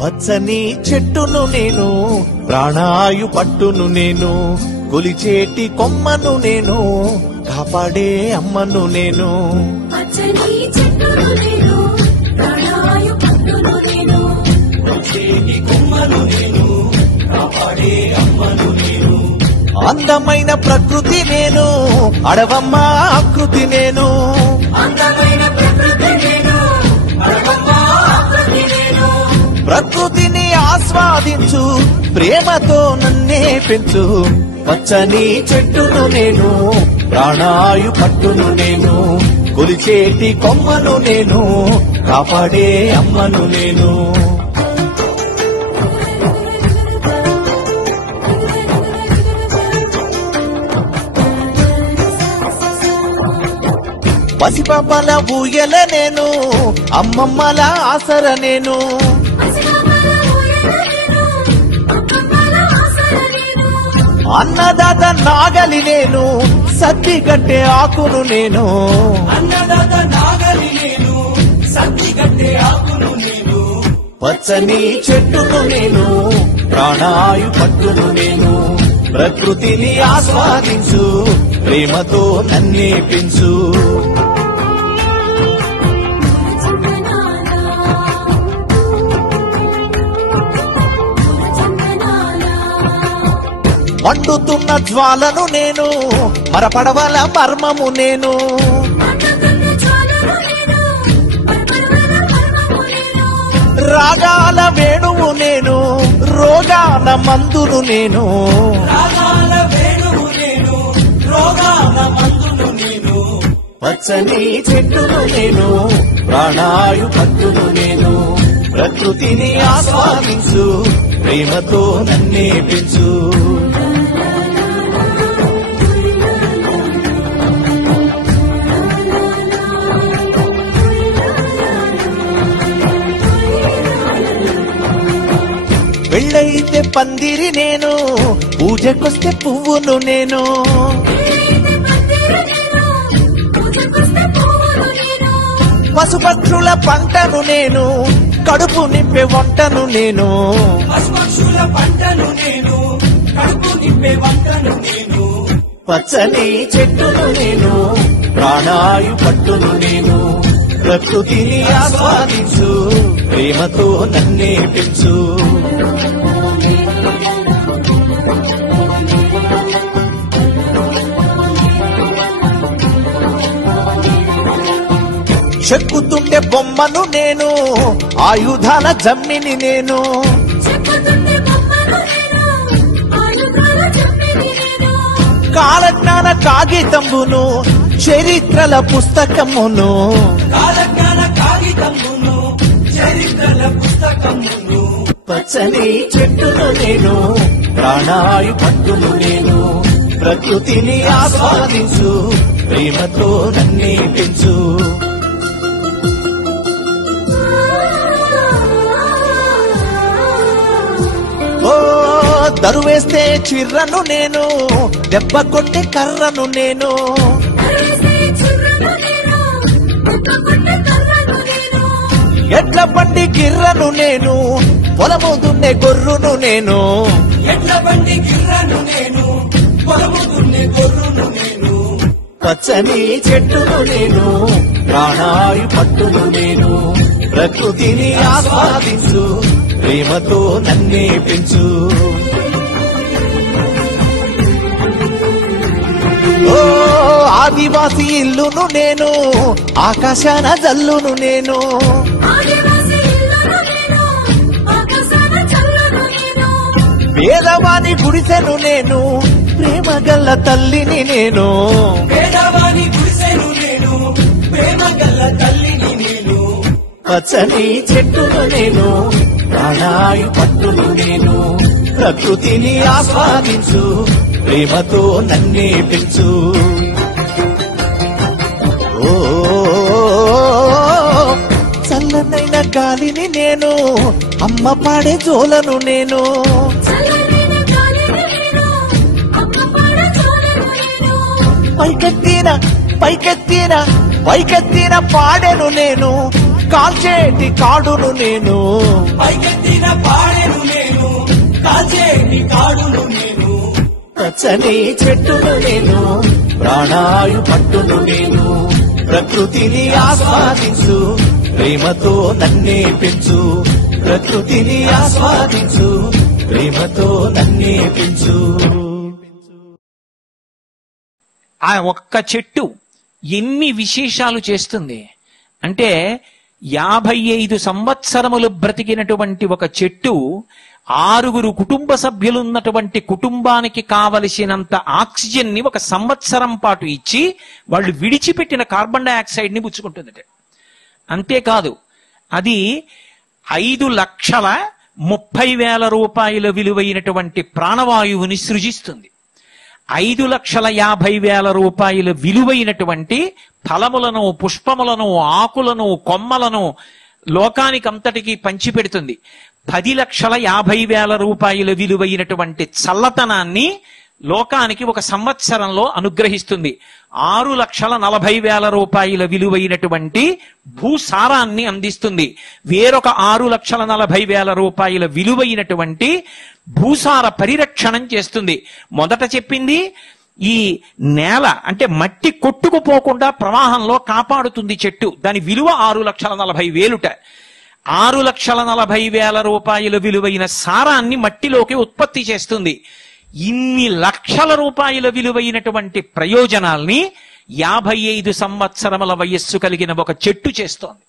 పచ్చని చెట్టును నేను, ప్రాణాయు పట్టును నేను, కొలిచేటి కొమ్మను నేను, కాపాడే అమ్మను నేను. పచ్చని చెట్టును నేను, ప్రాణాయు పట్టును నేను, కొలిచేటి కొమ్మను నేను, కాపాడే అమ్మను నేను. అందమైన ప్రకృతి నేను, అడవమ్మ ఆకృతి నేను. అందమైన ప్రకృతి నేను, అడవమ్మ ఆకృతి నేను. ప్రకృతిని ఆస్వాదించు, ప్రేమతో నన్నే పెంచు. పచ్చని చెట్టును నేను, ప్రాణాయు పట్టును నేను, కొలిచేటి కొమ్మను నేను, కాపాడే అమ్మను నేను. పసిపాపల ఊయల నేను, అమ్మమ్మల ఆసర నేను. అన్నదాత నాగలి నేను, సత్తి కట్టే ఆకును నేను. అన్నదాత నాగలి నేను, సత్తి కట్టే ఆకును నేను. పచ్చని చెట్టును నేను, ప్రాణాయు పట్టును నేను, ప్రకృతిని ఆస్వాదించు, ప్రేమతో నన్నే పెంచు. మండుతున్న జ్వాలను నేను, మరపడవల మర్మము నేను. రాగాల వేణువు నేను, రోగాల మందును నేను. రాగాల వేణువు నేను, రోగాల మందును నేను. పచ్చని చెట్టును నేను, ప్రాణాయు పట్టును నేను, ప్రకృతిని ఆస్వాదించు, ప్రేమతో నన్నే పెంచు. పెళ్ళైతే పందిరి నేను, పూజకొస్తే పువ్వును నేను. పశుపక్షుల పంటను నేను, కడుపు నింపే వంటను నేను. పశుపక్షుల పంటను నేను, కడుపు నింపే వంటను నేను. పచ్చని చెట్టును నేను, ప్రాణాయు పట్టును నేను, ప్రకృతిని ఆస్వాదించు, ప్రేమతో నన్నే పెంచు. చెక్కుతుండే బొమ్మను నేను, ఆయుధాల జమ్మిని నేను. కాలజ్ఞాన కాగితమును, చరిత్రల పుస్తకమును. కాలజ్ఞాన కాగితమును, చరిత్రల పుస్తకమును. పచ్చని చెట్టును నేను, ప్రాణాయు పట్టును నేను, ప్రకృతిని ఆస్వాదించు, ప్రేమతో నన్నే పెంచు. ఓ దరువేస్తే చిర్రను నేను, దెబ్బ కొట్టే కర్రను నేను. ఎడ్ల బండి గిర్రను నేను, పొలము దున్నే గొర్రును నేను. ఎడ్ల బండి గిర్రను నేను, పొలము దున్నే గొర్రును నేను. పచ్చని చెట్టును నేను, ప్రాణాయు పట్టును నేను, ప్రకృతిని ఆస్వాదించు, ప్రేమతో నన్నే పెంచు. ఓ ఆదివాసి ఇల్లును నేను, ఆకాశాన జల్లును నేను. పేదవాని గుడిసెను నేను, ప్రేమ గల్ల తల్లిని నేను. పేదవాని గుడిసెను నేను, ప్రేమ గల్ల తల్లిని నేను. పచ్చని చెట్టును నేను, ప్రాణాయు పట్టును నేను, ప్రకృతిని ఆస్వాదించు, ప్రేమతో నన్నే పెంచు. ఓ చల్లనైన గాలిని నేను, అమ్మ పాడే జోలను నేను. పైకెత్తిన పైకెత్తిన పైకెత్తిన పాడెను నేను, కాల్చేటి కాడును నేను, పైకెత్తిన పాడెను నేను, కాల్చేటి కాడును నేను. పచ్చని చెట్టును నేను, ప్రాణాయు పట్టును నేను. ప్రకృతిని ఆస్వాదించు, ప్రేమతో నన్నే పెంచు. ప్రకృతిని ఆస్వాదించు, ప్రేమతో నన్నే పెంచు. ఆ ఒక్క చెట్టు ఎన్ని విశేషాలు చేస్తుంది అంటే 55 సంవత్సరములు బ్రతికినటువంటి ఒక చెట్టు 6 కుటుంబ సభ్యులున్నటువంటి కుటుంబానికి కావలసినంత ఆక్సిజన్ ని 1 సంవత్సరం పాటు ఇచ్చి వాళ్ళు విడిచిపెట్టిన కార్బన్ డైఆక్సైడ్ ని పుచ్చుకుంటుంది. అంతేకాదు అది 5,30,000 రూపాయల విలువైనటువంటి ప్రాణవాయువుని సృజిస్తుంది. 5,50,000 రూపాయల విలువైనటువంటి ఫలములను, పుష్పములను, ఆకులను, కొమ్మలను లోకానికంతటికీ పంచిపెడుతుంది. 10,50,000 రూపాయల విలువైనటువంటి చల్లతనాన్ని లోకానికి 1 సంవత్సరంలో అనుగ్రహిస్తుంది. 6,40,000 రూపాయల విలువైనటువంటి భూసారాన్ని అందిస్తుంది. వేరొక 6,40,000 రూపాయల విలువైనటువంటి భూసార పరిరక్షణం చేస్తుంది. మొదట చెప్పింది ఈ నేల అంటే మట్టి కొట్టుకుపోకుండా ప్రవాహంలో కాపాడుతుంది చెట్టు. దాని విలువ 6,40,000. 6,40,000 రూపాయల విలువైన సారాన్ని మట్టిలోకి ఉత్పత్తి చేస్తుంది. ఇన్ని లక్షల రూపాయల విలువైనటువంటి ప్రయోజనాల్ని 55 సంవత్సరముల వయస్సు కలిగిన ఒక చెట్టు చేస్తోంది.